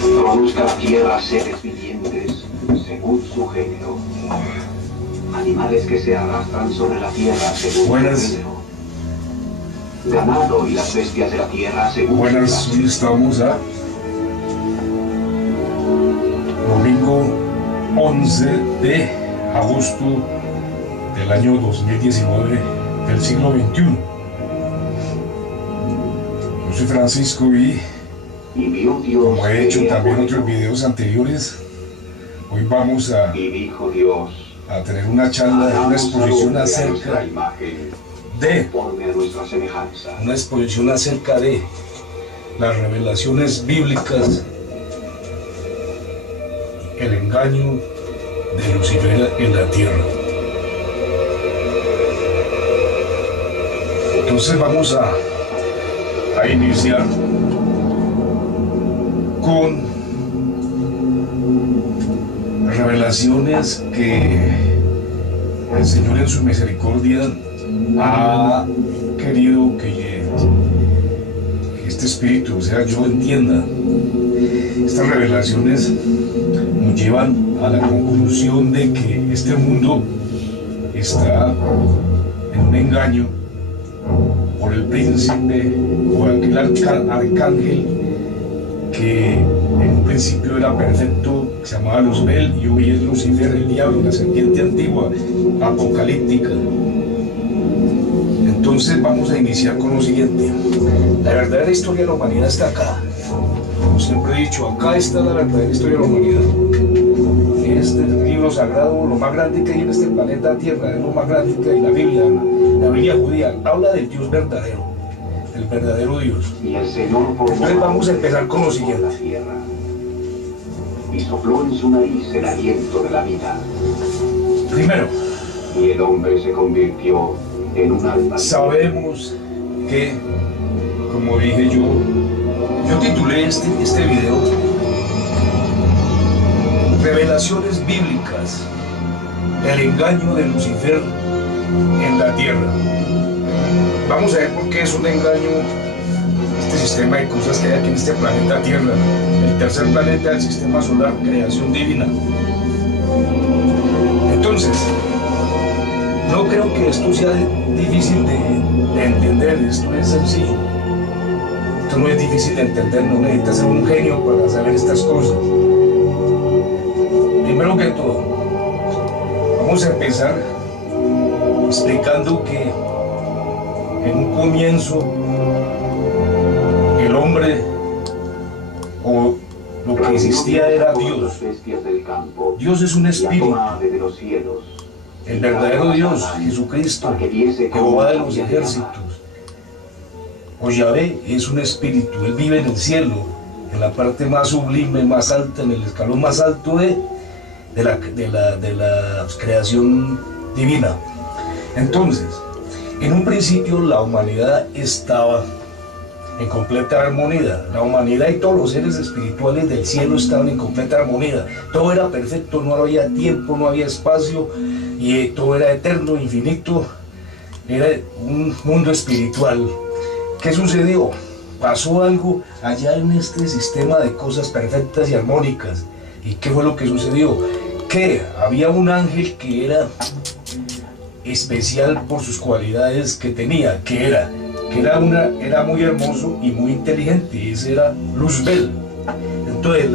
Produzca la tierra seres vivientes según su género. Animales que se arrastran sobre la tierra según su género. Ganado y las bestias de la tierra según su Buenas, hoy estamos a domingo 11 de agosto del año 2019 del siglo XXI. Yo soy Francisco y como he hecho también en otros videos anteriores, hoy vamos a tener una charla, una exposición acerca de las revelaciones bíblicas, el engaño de Lucifer en la tierra. Entonces vamos a iniciar con revelaciones que el Señor en su misericordia ha querido que este espíritu, o sea, yo entienda. Estas revelaciones nos llevan a la conclusión de que este mundo está en un engaño por el príncipe o aquel arcángel que en un principio era perfecto, que se llamaba Luzbel, y hoy es Lucifer, el diablo, la serpiente antigua, apocalíptica. Entonces vamos a iniciar con lo siguiente. La verdadera historia de la humanidad está acá. Como siempre he dicho, acá está la verdadera historia de la humanidad. Este libro sagrado, lo más grande que hay en este planeta Tierra, es lo más grande que hay. La Biblia judía, habla del Dios verdadero, del verdadero Dios. Entonces vamos a empezar con lo siguiente. Y sopló en su nariz el aliento de la vida. Primero, y el hombre se convirtió en un alma. Sabemos que, como dije yo titulé este video Revelaciones bíblicas, el engaño de Lucifer en la tierra. Vamos a ver por qué es un engaño este sistema de cosas que hay aquí en este planeta Tierra, el tercer planeta del sistema solar, creación divina. Entonces, no creo que esto sea difícil de entender, esto es sencillo. Esto no es difícil de entender, no necesitas ser un genio para saber estas cosas. Primero que todo, vamos a empezar explicando que en un comienzo el hombre o lo que existía era Dios. Dios es un espíritu. El verdadero Dios, Jesucristo, Jehová de los ejércitos, o Yahvé, es un espíritu. Él vive en el cielo, en la parte más sublime, más alta, en el escalón más alto de la creación divina. Entonces, en un principio la humanidad estaba en completa armonía. La humanidad y todos los seres espirituales del cielo estaban en completa armonía. Todo era perfecto, no había tiempo, no había espacio, y todo era eterno, infinito. Era un mundo espiritual. ¿Qué sucedió? Pasó algo allá en este sistema de cosas perfectas y armónicas. ¿Y qué fue lo que sucedió? Que había un ángel que era especial por sus cualidades que tenía, que era muy hermoso y muy inteligente. Ese era Luzbel. Entonces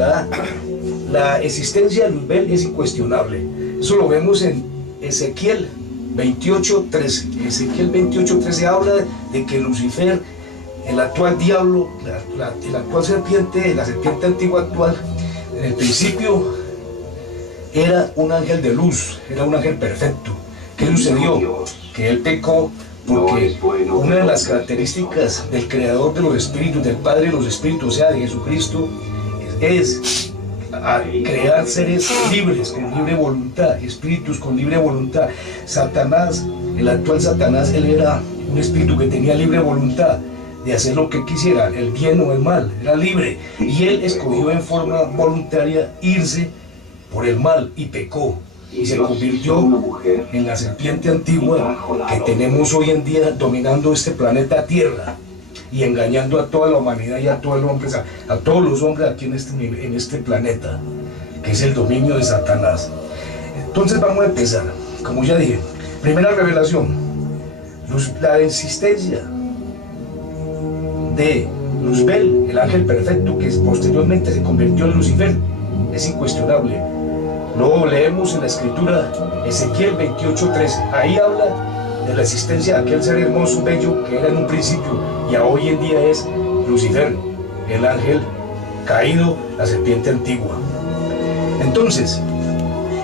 la existencia de Luzbel es incuestionable. Eso lo vemos en Ezequiel 28:13. Ezequiel 28:13 habla de que Lucifer, el actual diablo, la actual serpiente, la serpiente antigua actual, en el principio era un ángel de luz, era un ángel perfecto. ¿Qué sucedió? Que él pecó porque una de las características del creador de los espíritus, del Padre de los espíritus, o sea, de Jesucristo, es crear seres libres, con libre voluntad, espíritus con libre voluntad. Satanás, el actual Satanás, él era un espíritu que tenía libre voluntad de hacer lo que quisiera, el bien o el mal, era libre, y él escogió en forma voluntaria irse por el mal y pecó. Y se convirtió en la serpiente antigua que tenemos hoy en día dominando este planeta Tierra. y engañando a toda la humanidad y a todo el hombre, a todos los hombres aquí en este planeta, que es el dominio de Satanás. Entonces vamos a empezar, como ya dije, primera revelación, la existencia de Luzbel, el ángel perfecto que posteriormente se convirtió en Lucifer, es incuestionable. Luego leemos en la escritura Ezequiel 28:13, ahí habla de la existencia de aquel ser hermoso, bello, que era en un principio y hoy en día es Lucifer, el ángel caído, la serpiente antigua. Entonces,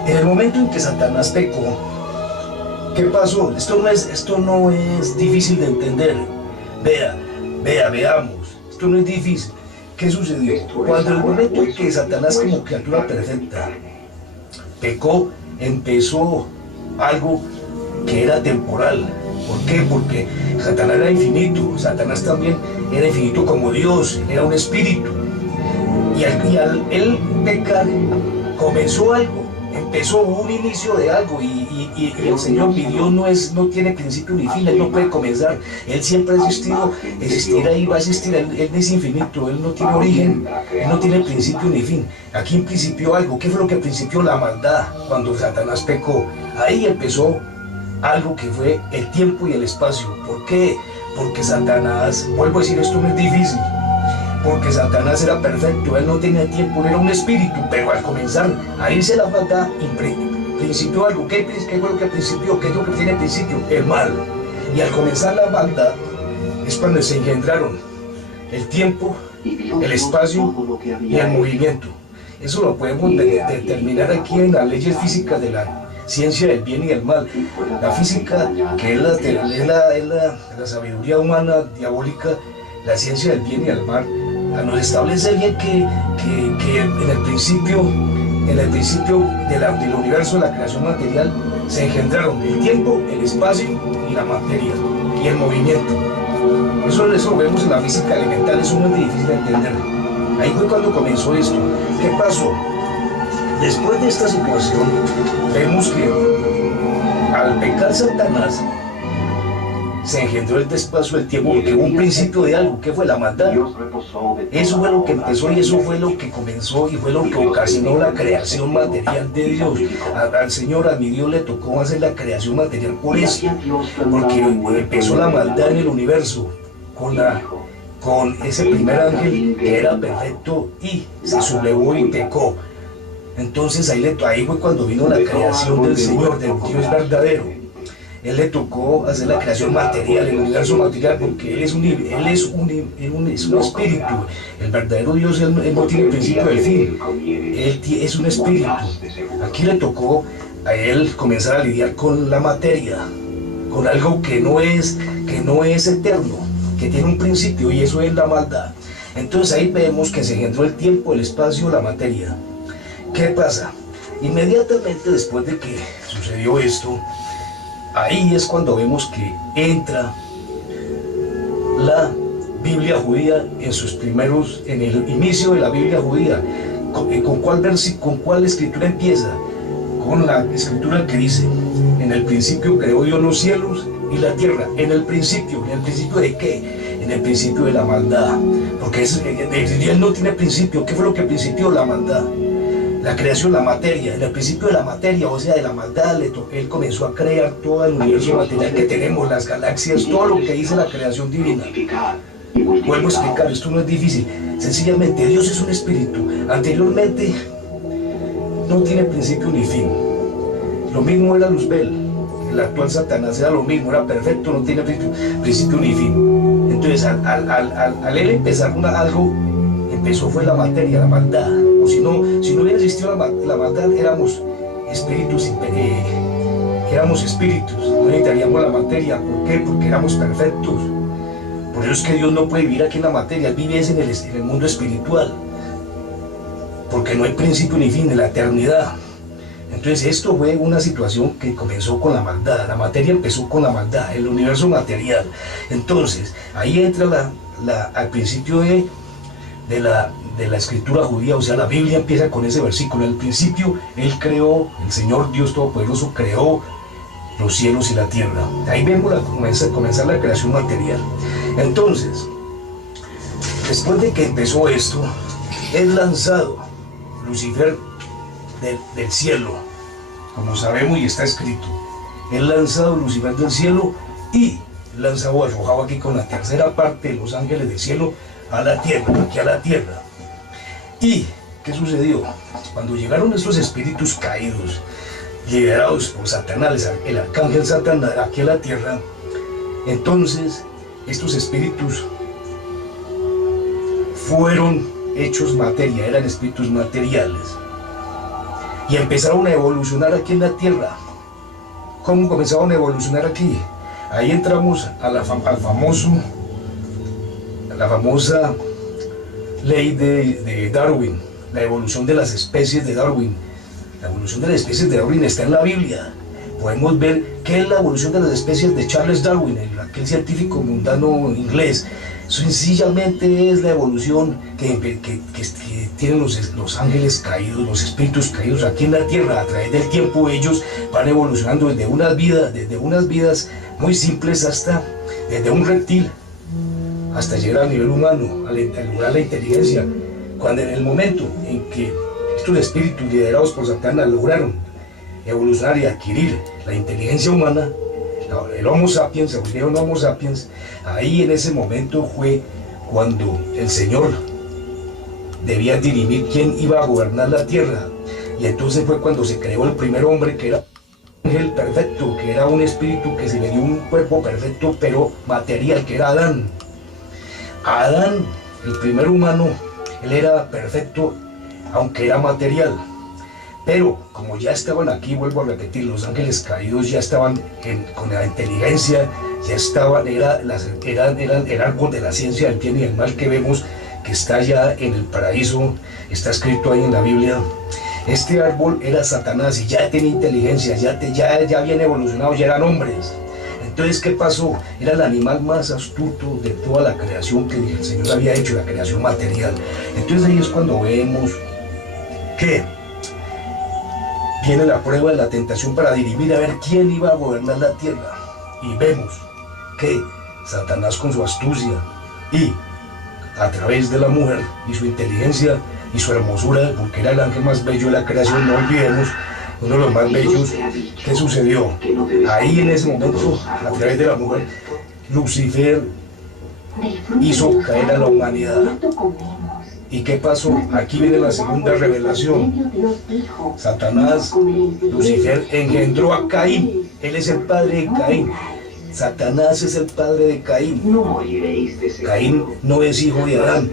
en el momento en que Satanás pecó, ¿qué pasó? Esto no es difícil de entender. Veamos. Esto no es difícil. ¿Qué sucedió? Cuando en el momento en que Satanás, como criatura perfecta, pecó, empezó algo que era temporal. ¿Por qué? Porque Satanás era infinito. Satanás también era infinito como Dios, era un espíritu. Y al él pecar, comenzó algo. Empezó un inicio de algo y el Señor, mi Dios, no tiene principio ni fin, Él no puede comenzar, Él siempre ha existido, existirá y va a existir, Él es infinito, Él no tiene origen, Él no tiene principio ni fin. Aquí principió algo. ¿Qué fue lo que principió? La maldad. Cuando Satanás pecó, ahí empezó algo que fue el tiempo y el espacio. ¿Por qué? Porque Satanás, vuelvo a decir, esto no es difícil, porque Satanás era perfecto, él no tenía tiempo, él era un espíritu, pero al comenzar a irse la maldad, principió algo. ¿Qué fue lo que principió? ¿Qué es lo que tiene principio? El mal. Y al comenzar la maldad es cuando se engendraron el tiempo, el espacio y el movimiento. Eso lo podemos determinar aquí en las leyes físicas de la ciencia del bien y del mal. La física, que es la sabiduría humana diabólica, la ciencia del bien y del mal, nos establece bien que en el principio del universo, de la creación material, se engendraron el tiempo, el espacio y la materia y el movimiento. Eso lo vemos en la física elemental, eso no es difícil de entender. Ahí fue cuando comenzó esto. ¿Qué pasó? Después de esta situación, vemos que al pecar Satanás, se engendró el despacio del tiempo, porque hubo un principio de algo. ¿Qué fue? La maldad. Eso fue lo que empezó y eso fue lo que comenzó y fue lo que ocasionó la creación material de Dios. Al Señor, a mi Dios, le tocó hacer la creación material por eso, porque empezó la maldad en el universo con ese primer ángel que era perfecto y se sublevó y pecó. Entonces ahí fue cuando vino la creación del Señor, del Dios verdadero. Él le tocó hacer la creación material, el universo material, porque Él es un espíritu. El verdadero Dios, Él no tiene principio del fin. Él es un espíritu. Aquí le tocó a Él comenzar a lidiar con la materia, con algo que no es eterno, que tiene un principio, y eso es la maldad. Entonces ahí vemos que se engendró el tiempo, el espacio, la materia. ¿Qué pasa? Inmediatamente después de que sucedió esto, ahí es cuando vemos que entra la Biblia judía en el inicio de la Biblia judía. ¿Con cuál escritura empieza? Con la escritura que dice: en el principio creó Dios los cielos y la tierra. ¿En el principio de qué? En el principio de la maldad. Porque Él no tiene principio. ¿Qué fue lo que principió? La maldad. La creación, la materia. En el principio de la materia, o sea, de la maldad, Él comenzó a crear todo el universo material que tenemos, las galaxias, todo lo que dice la creación divina. Vuelvo a explicar, esto no es difícil. Sencillamente, Dios es un espíritu. Anteriormente, no tiene principio ni fin. Lo mismo era Luzbel, el actual Satanás, era lo mismo, era perfecto, no tiene principio ni fin. Entonces, al él empezar algo, fue la materia, la maldad. O si no hubiera existido la maldad, éramos espíritus, no necesitaríamos la materia. ¿Por qué? Porque éramos perfectos. Por eso es que Dios no puede vivir aquí en la materia, Él vive en el mundo espiritual, porque no hay principio ni fin de la eternidad. Entonces esto fue una situación que comenzó con la maldad. La materia empezó con la maldad, el universo material. Entonces ahí entra al principio de la escritura judía, o sea, la Biblia empieza con ese versículo. En el principio Él creó, el Señor Dios Todopoderoso creó los cielos y la tierra. Ahí vemos comenzar la creación material. Entonces, después de que empezó esto, es lanzado Lucifer del cielo, como sabemos y está escrito. Es lanzado Lucifer del cielo y lanzado, arrojado aquí con la tercera parte de los ángeles del cielo a la tierra, aquí a la tierra. ¿Y qué sucedió? Cuando llegaron estos espíritus caídos, liderados por Satanás, el arcángel Satanás, aquí a la tierra, entonces estos espíritus fueron hechos materia, eran espíritus materiales, y empezaron a evolucionar aquí en la tierra. ¿Cómo comenzaron a evolucionar aquí? Ahí entramos a la famosa ley de Darwin, la evolución de las especies de Darwin. La evolución de las especies de Darwin está en la Biblia. Podemos ver qué es la evolución de las especies de Charles Darwin, aquel científico mundano inglés. Sencillamente es la evolución que tienen los ángeles caídos, los espíritus caídos aquí en la tierra. A través del tiempo ellos van evolucionando desde unas vidas muy simples desde un reptil hasta llegar al nivel humano, al lograr la inteligencia. Cuando en el momento en que estos espíritus liderados por Satanás lograron evolucionar y adquirir la inteligencia humana, el Homo sapiens, se volvieron Homo sapiens, ahí en ese momento fue cuando el Señor debía dirimir quién iba a gobernar la tierra. Y entonces fue cuando se creó el primer hombre, que era un ángel perfecto, que era un espíritu que se le dio un cuerpo perfecto pero material, que era Adán. Adán, el primer humano, él era perfecto aunque era material. Pero como ya estaban aquí, vuelvo a repetir, los ángeles caídos ya estaban con la inteligencia, ya estaban, era el árbol de la ciencia del bien y del mal que vemos, que está ya en el paraíso, está escrito ahí en la Biblia. Este árbol era Satanás y ya tenía inteligencia, ya habían evolucionado, ya eran hombres. Entonces, ¿qué pasó? Era el animal más astuto de toda la creación que el Señor había hecho, la creación material. Entonces ahí es cuando vemos que viene la prueba de la tentación para dirimir a ver quién iba a gobernar la tierra. Y vemos que Satanás, con su astucia y a través de la mujer y su inteligencia y su hermosura, porque era el ángel más bello de la creación, no olvidemos, uno de los más bellos, ¿qué sucedió? Ahí en ese momento, a través de la mujer, Lucifer hizo caer a la humanidad. ¿Y qué pasó? Aquí viene la segunda revelación. Satanás, Lucifer, engendró a Caín. Él es el padre de Caín. Satanás es el padre de Caín. Caín no es hijo de Adán.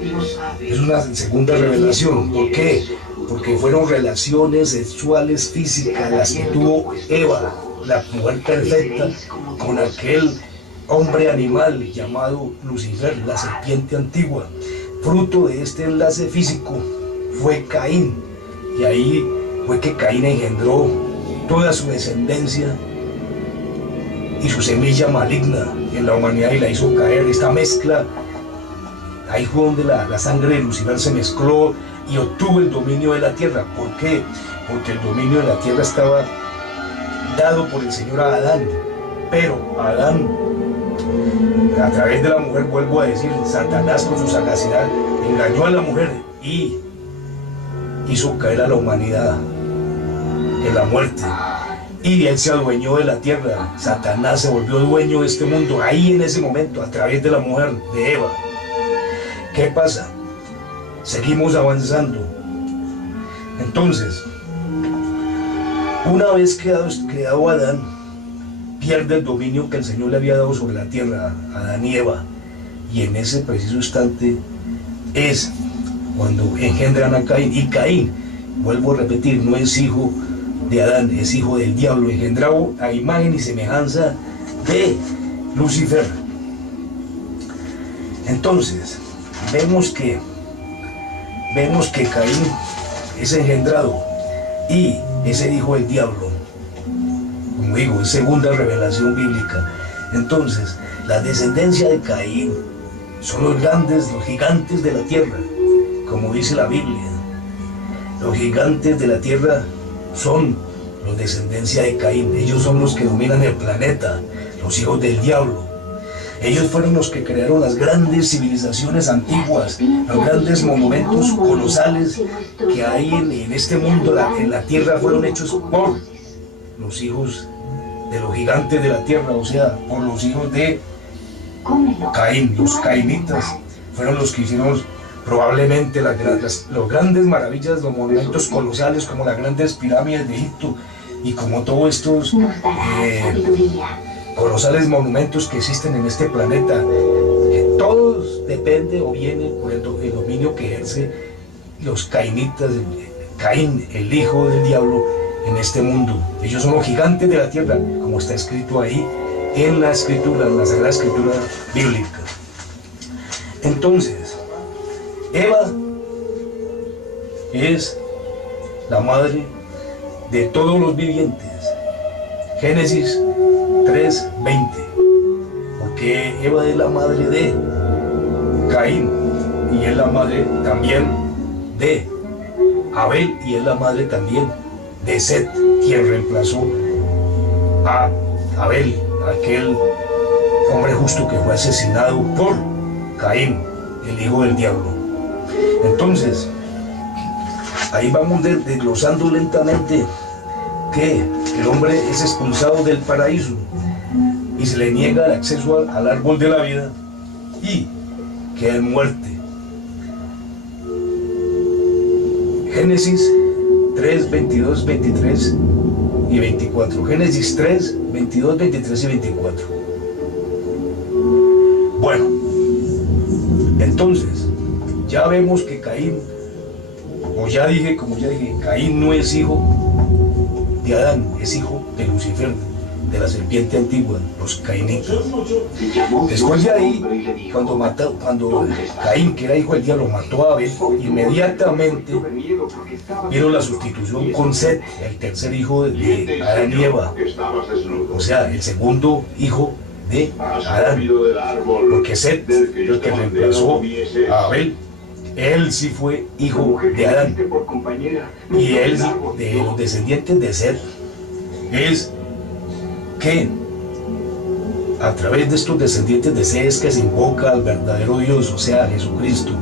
Es una segunda revelación. ¿Por qué? Porque fueron relaciones sexuales físicas las que tuvo Eva, la mujer perfecta, con aquel hombre animal llamado Lucifer, la serpiente antigua. Fruto de este enlace físico fue Caín, y ahí fue que Caín engendró toda su descendencia y su semilla maligna en la humanidad y la hizo caer. Esta mezcla, ahí fue donde la sangre de Lucifer se mezcló y obtuvo el dominio de la tierra. ¿Por qué? Porque el dominio de la tierra estaba dado por el Señor a Adán, pero Adán, a través de la mujer, vuelvo a decir, Satanás con su sagacidad engañó a la mujer y hizo caer a la humanidad en la muerte, y él se adueñó de la tierra. Satanás se volvió dueño de este mundo ahí en ese momento, a través de la mujer, de Eva. ¿Qué pasa? Seguimos avanzando. Entonces, una vez creado Adán, pierde el dominio que el Señor le había dado sobre la tierra a Adán y Eva, y en ese preciso instante es cuando engendran a Caín. Y Caín, vuelvo a repetir, no es hijo de Adán, es hijo del diablo, engendrado a imagen y semejanza de Lucifer. Entonces vemos que Caín es engendrado y es el hijo del diablo. Como digo, es segunda revelación bíblica. Entonces, la descendencia de Caín son los grandes, los gigantes de la tierra, como dice la Biblia. Los gigantes de la tierra son los descendencia de Caín. Ellos son los que dominan el planeta, los hijos del diablo. Ellos fueron los que crearon las grandes civilizaciones antiguas, los grandes monumentos colosales que hay en este mundo, en la tierra, fueron hechos por los hijos de los gigantes de la tierra, o sea, por los hijos de Caín. Los cainitas fueron los que hicieron probablemente las grandes maravillas, los monumentos colosales como las grandes pirámides de Egipto y como todos estos colosales monumentos que existen en este planeta. Todos dependen o vienen por el dominio que ejerce los cainitas, Caín, el hijo del diablo, en este mundo. Ellos son los gigantes de la tierra, como está escrito ahí en la escritura, en la Sagrada Escritura bíblica. Entonces, Eva es la madre de todos los vivientes. Génesis 3:20. Porque Eva es la madre de Caín y es la madre también de Abel y es la madre también de Set, quien reemplazó a Abel, aquel hombre justo que fue asesinado por Caín, el hijo del diablo. Entonces, ahí vamos desglosando lentamente que el hombre es expulsado del paraíso y se le niega el acceso al árbol de la vida y queda en muerte. Génesis 3, 22, 23 y 24. Génesis 3, 22, 23 y 24. Bueno, entonces, ya vemos que Caín, como ya dije, Caín no es hijo de Adán, es hijo de Lucifer, de la serpiente antigua, los cainitas. Después de ahí, cuando Caín, que era hijo del diablo, mató a Abel, inmediatamente vieron la sustitución con Set, el tercer hijo de Adán y Eva, o sea, el segundo hijo de Adán, porque Set, el que reemplazó a Abel, él sí fue hijo de Adán, y él, de los descendientes de Set, es que a través de estos descendientes de Set es que se invoca al verdadero Dios, o sea, a Jesucristo.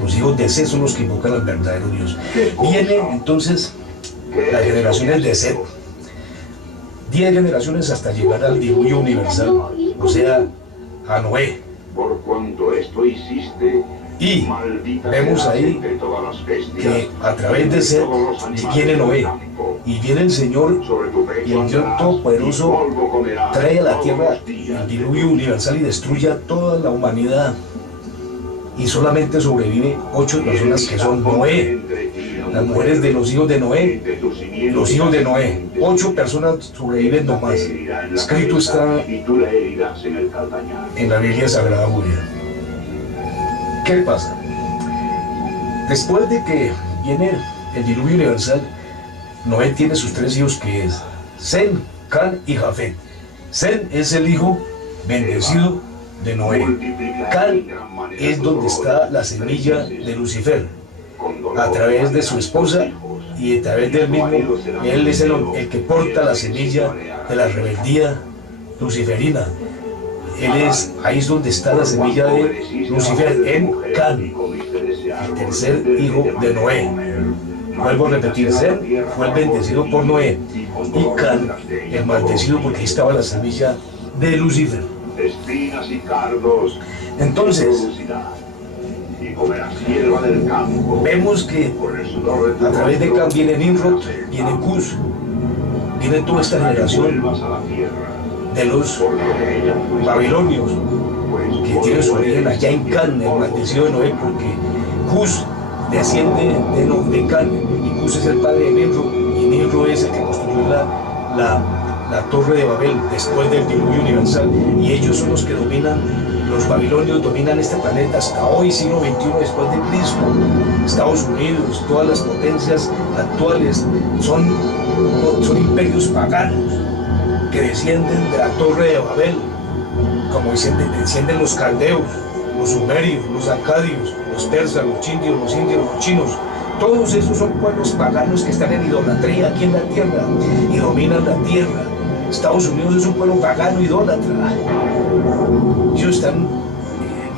Los hijos de Set son los que invocan al verdadero Dios. Vienen entonces las generaciones de Set, 10 generaciones hasta llegar al diluvio universal, o sea, a Noé. Por cuanto esto hiciste, y vemos ahí que a través de Set viene Noé, y viene el Señor, y el Dios Todopoderoso trae a la tierra el diluvio universal y destruye a toda la humanidad. Y solamente sobrevive 8 personas, que son Noé, las mujeres de los hijos de Noé, 8 personas sobreviven nomás. Escrito está en la Biblia Sagrada Judía. ¿Qué pasa? Después de que viene el diluvio universal, Noé tiene sus 3 hijos, que es Sem, Can y Jafet. Sem es el hijo bendecido de Noé. Can es donde está la semilla de Lucifer, a través de su esposa y a través del mismo. Él es el que porta la semilla de la rebeldía luciferina. Ahí es donde está la semilla de Lucifer, en Can, el tercer hijo de Noé. Vuelvo a repetir, Sem fue el bendecido por Noé, y Can, el maldecido, porque ahí estaba la semilla de Lucifer. Entonces, vemos que a través de Can viene Nimrod, viene Cus, viene toda esta generación de los babilonios, que tiene su origen allá en Can, el maldecido de Noé, porque Cus desciende de Can, y Cus es el padre de Nimrod, y Nimrod es el que construyó la torre de Babel después del diluvio universal, y ellos son los que dominan. Los babilonios dominan este planeta hasta hoy, siglo XXI después de Cristo. Estados Unidos, todas las potencias actuales son imperios paganos que descienden de la torre de Babel, como descienden los caldeos, los sumerios, los acadios, los persas, los indios, los chinos. Todos esos son pueblos paganos que están en idolatría aquí en la tierra y dominan la tierra. Estados Unidos es un pueblo pagano, idólatra. Ellos están,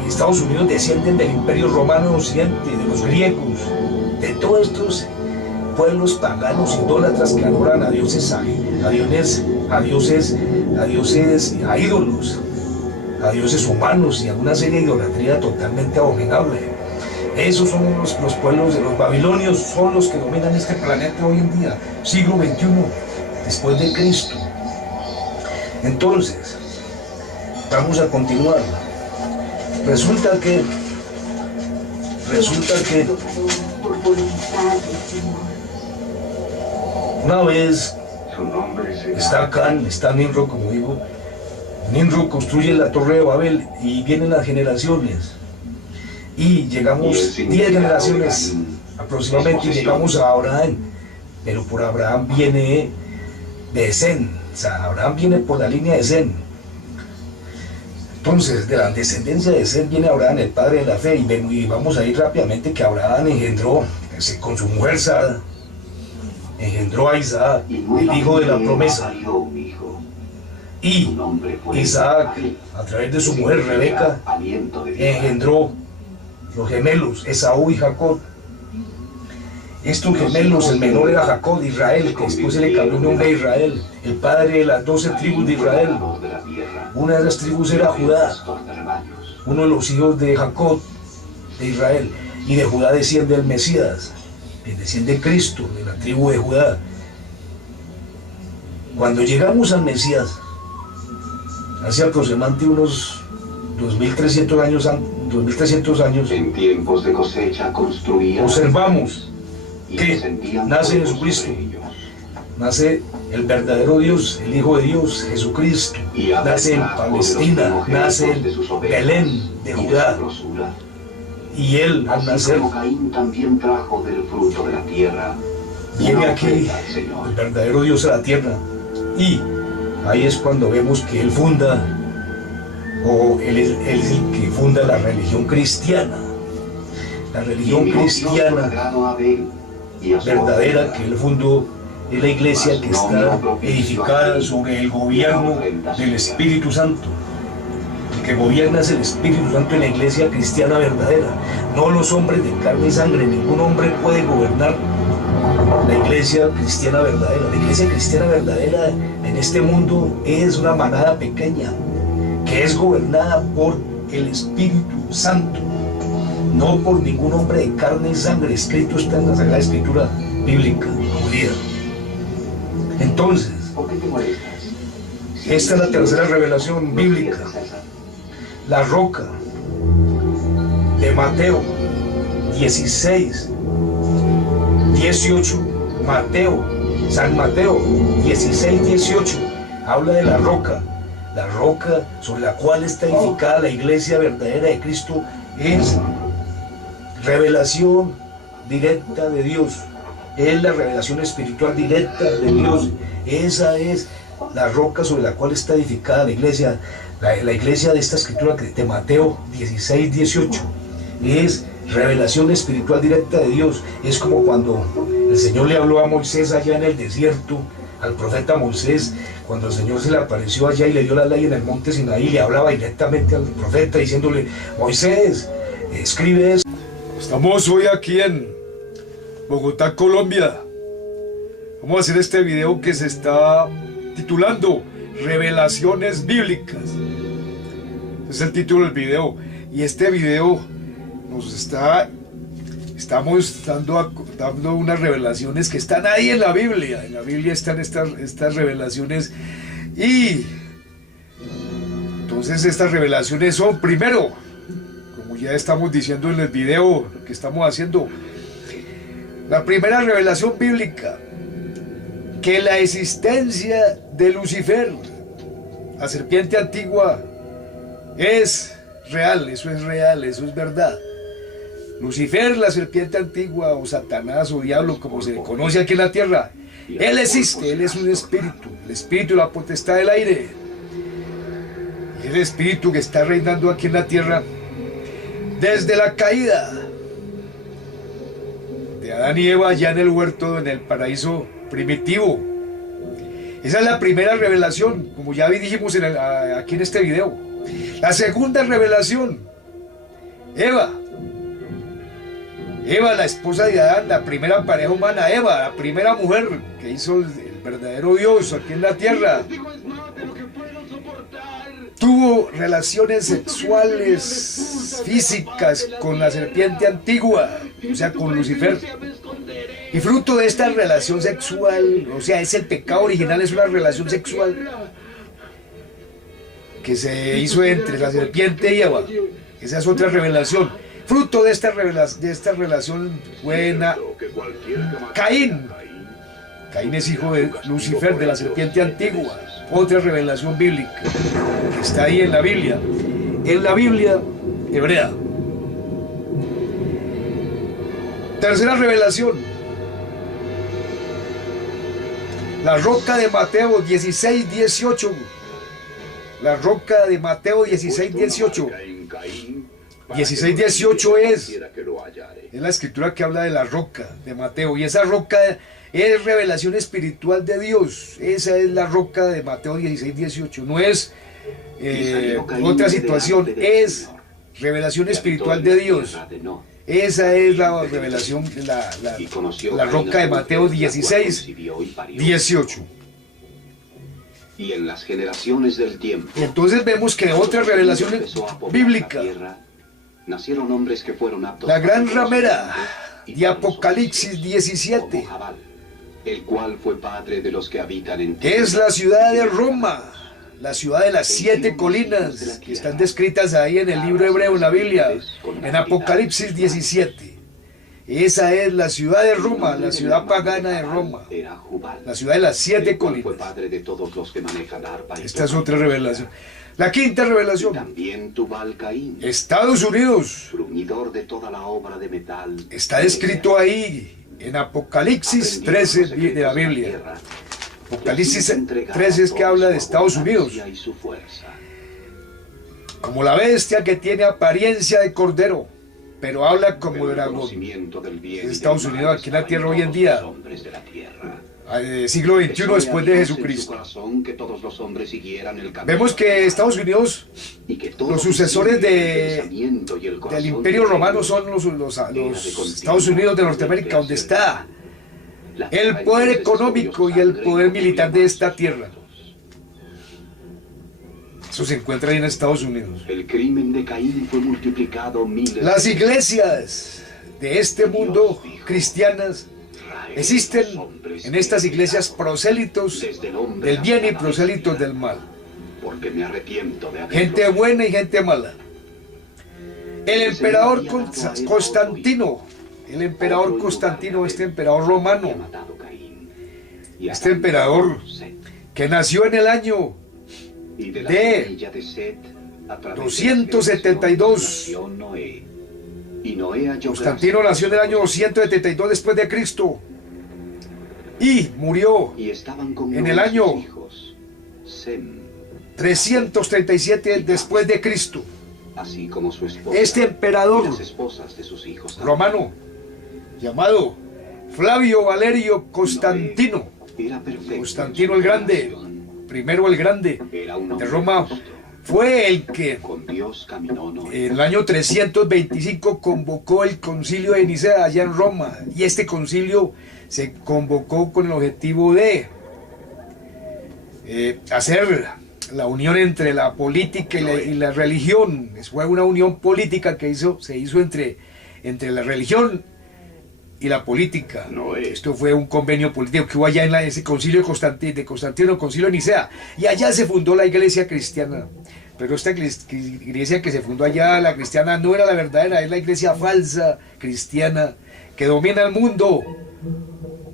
Estados Unidos descienden del Imperio Romano en Occidente, de los griegos, de todos estos pueblos paganos, idólatras que adoran a dioses, a ídolos, a dioses humanos y a una serie de idolatría totalmente abominable. Esos son los pueblos de los babilonios, son los que dominan este planeta hoy en día, siglo XXI, después de Cristo. Entonces, vamos a continuar. Resulta que una vez está Can, está Nimrod, como digo. Nimrod construye la Torre de Babel y vienen las generaciones. Y llegamos 10 generaciones aproximadamente y llegamos a Abraham. Pero por Abraham viene de Sem. O sea, Abraham viene por la línea de Sem. Entonces, de la descendencia de Sem viene Abraham, el padre de la fe. Y vamos a ir rápidamente que Abraham engendró, con su mujer Sara, engendró a Isaac, el hijo de la promesa. Y Isaac, a través de su mujer Rebeca, engendró los gemelos, Esaú y Jacob. Estos gemelos, el menor era Jacob de Israel, que después se le cambió el nombre a Israel, el padre de las 12 tribus de Israel. Una de las tribus era Judá, uno de los hijos de Jacob de Israel, y de Judá desciende el Mesías, que desciende Cristo, de la tribu de Judá. Cuando llegamos al Mesías, hace aproximadamente unos 2300 años, en tiempos de cosecha construían, observamos que nace Jesucristo, nace el verdadero Dios, el Hijo de Dios, Jesucristo, nace en Palestina, nace en Belén de Judá, y él al nacer también trajo del fruto de la tierra, viene aquí el verdadero Dios a la tierra, y ahí es cuando vemos que él funda, o él es el que funda la religión cristiana, la religión cristiana verdadera que él fundó, es la iglesia que está edificada sobre el gobierno del Espíritu Santo. El que gobierna es el Espíritu Santo en la iglesia cristiana verdadera, no los hombres de carne y sangre. Ningún hombre puede gobernar la iglesia cristiana verdadera. La iglesia cristiana verdadera en este mundo es una manada pequeña que es gobernada por el Espíritu Santo, no por ningún hombre de carne y sangre. Escrito está en la Sagrada Escritura bíblica judía. Entonces, esta es la tercera revelación bíblica, la roca de Mateo 16, 18, San Mateo 16, 18, habla de la roca sobre la cual está edificada la iglesia verdadera de Cristo. Es revelación directa de Dios, es la revelación espiritual directa de Dios. Esa es la roca sobre la cual está edificada la iglesia de esta escritura de Mateo 16, 18. Es revelación espiritual directa de Dios. Es como cuando el Señor le habló a Moisés allá en el desierto, al profeta Moisés, cuando el Señor se le apareció allá y le dio la ley en el monte Sinaí, le hablaba directamente al profeta diciéndole: Moisés, escribe eso. Estamos hoy aquí en Bogotá, Colombia. Vamos a hacer este video que se está titulando Revelaciones Bíblicas. Ese es el título del video. Y este video estamos dando unas revelaciones que están ahí en la Biblia. En la Biblia están estas revelaciones. Y entonces estas revelaciones son, primero, como ya estamos diciendo en el video que estamos haciendo, la primera revelación bíblica, que la existencia de Lucifer, la serpiente antigua, es real, eso es verdad. Lucifer, la serpiente antigua, o Satanás, o diablo, como se le conoce aquí en la tierra, él existe, él es un espíritu, el espíritu de la potestad del aire, el espíritu que está reinando aquí en la tierra desde la caída de Adán y Eva, ya en el huerto, en el paraíso primitivo. Esa es la primera revelación, como ya dijimos aquí en este video. La segunda revelación, Eva, la esposa de Adán, la primera pareja humana, Eva, la primera mujer que hizo el verdadero Dios aquí en la tierra. Tuvo relaciones sexuales físicas con la serpiente antigua, o sea, con Lucifer. Y fruto de esta relación sexual, o sea, es el pecado original, es una relación sexual que se hizo entre la serpiente y Eva. Esa es otra revelación. Fruto de esta relación fue Caín. Caín es hijo de Lucifer, de la serpiente antigua. Otra revelación bíblica que está ahí en la Biblia hebrea. Tercera revelación, la roca de Mateo 16:18. La roca de Mateo 16:18. 16:18 es la escritura que habla de la roca de Mateo, y esa roca es revelación espiritual de Dios. Esa es la roca de Mateo 16:18. No es otra situación, es revelación espiritual de Dios. Esa es la revelación, la roca de Mateo 16:18. Y en las generaciones del tiempo. Y entonces vemos que otra revelación bíblica, nacieron hombres que fueron aptos, la gran ramera de Apocalipsis 17, el cual fue padre de los que habitan en tierra, es la ciudad de Roma, la ciudad de las 7 colinas, que están descritas ahí en el libro hebreo, en la Biblia, en Apocalipsis 17. Esa es la ciudad de Roma, la ciudad pagana de Roma, la ciudad de las 7 colinas. Esta es otra revelación. La quinta revelación, también Tubal Caín, Estados Unidos, bruñidor de toda la obra de metal, está descrito ahí en Apocalipsis 13 de la Biblia. Apocalipsis 13 es que habla de Estados Unidos, como la bestia que tiene apariencia de cordero, pero habla como dragón. Estados Unidos aquí en la tierra hoy en día, siglo XXI después de Jesucristo. Vemos que Estados Unidos, los sucesores del Imperio Romano son los Estados Unidos de Norteamérica, donde está el poder económico y el poder militar de esta tierra. Eso se encuentra ahí en Estados Unidos. El crimen de Caín fue multiplicado miles. Las iglesias de este mundo cristianas, existen en estas iglesias prosélitos del bien y prosélitos del mal. Porque me arrepiento de gente buena y gente mala. El emperador Constantino, este emperador romano, este emperador que nació en el año de 272. Constantino nació en el año 272 después de Cristo y murió en el año 337 después de Cristo. Así como su esposa, este emperador romano llamado Flavio Valerio Constantino, Constantino el Grande, primero el Grande de Roma, fue el que en el año 325 convocó el concilio de Nicea allá en Roma, y este concilio se convocó con el objetivo de hacer la unión entre la política y la religión. Fue una unión política que se hizo entre la religión y la política. Esto fue un convenio político que hubo allá en ese concilio de Constantino, el concilio de Nicea, y allá se fundó la iglesia cristiana. Pero esta iglesia que se fundó allá, la cristiana, no era la verdadera, es la iglesia falsa cristiana que domina el mundo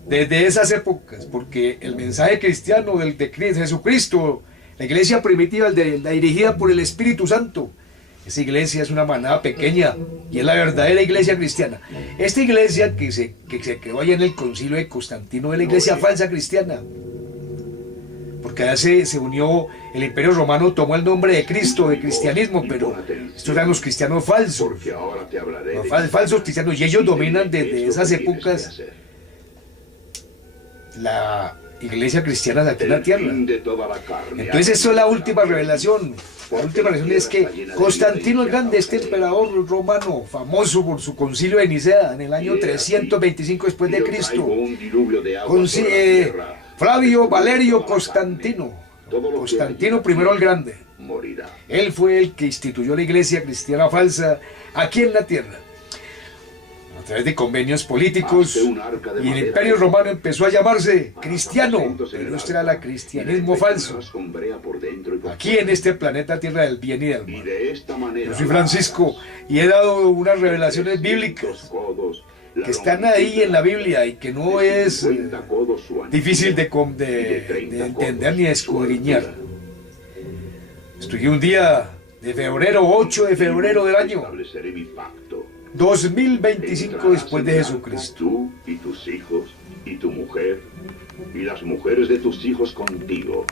desde esas épocas, porque el mensaje cristiano de Jesucristo, la iglesia primitiva, la dirigida por el Espíritu Santo, esa iglesia es una manada pequeña y es la verdadera iglesia cristiana. Esta iglesia que se creó allá en el concilio de Constantino es la iglesia falsa cristiana, porque allá se unió, el Imperio Romano tomó el nombre de Cristo, de cristianismo, pero estos eran los cristianos falsos, los falsos cristianos, y ellos dominan desde esas épocas iglesia cristiana aquí en la tierra. De toda la carne. Entonces eso es la última revelación. La última revelación es que Constantino el Grande, este emperador romano, famoso por su concilio de Nicea en el año 325 después de Cristo, Flavio Valerio Constantino, Constantino I el Grande, morirá. él fue el que instituyó la iglesia cristiana falsa aquí en la tierra. A través de convenios políticos, y el Imperio Romano empezó a llamarse cristiano, pero esto era el cristianismo falso, aquí en este planeta Tierra del bien y del mal. Yo soy Francisco y he dado unas revelaciones bíblicas que están ahí en la Biblia y que no es difícil de entender ni de escudriñar. Estudié un día de febrero, 8 de febrero del año 2025 después de Jesucristo. Tú y tus hijos y tu mujer y las mujeres de tus hijos contigo.